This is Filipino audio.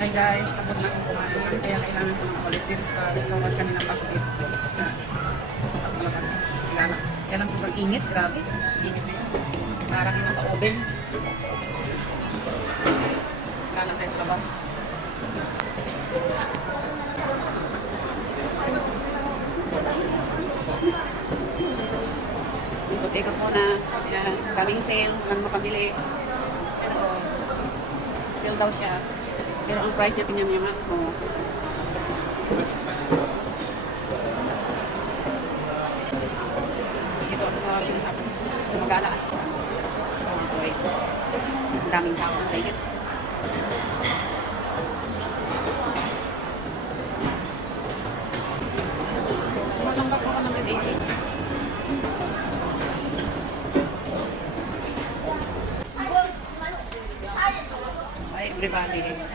Hi guys, tapos na akong kumain. Kaya kailangan kong umalis dito sa restaurant kanina bakit. Tapos sa labas. Kaya lang sobrang init. Grabe. Init na yun. Parang nasa oven. Kaya lang tayo sa labas. Ikot-ikot muna. Yan. Daming sale. Walang mapamili. Pero, sale daw siya. Pero ang price niya, tingnan niya ma'am. Oh. Ito ako sa washing up. Magala. So, okay. Ang daming tao. Like it. Walang bago ka ng 180. Hi everybody.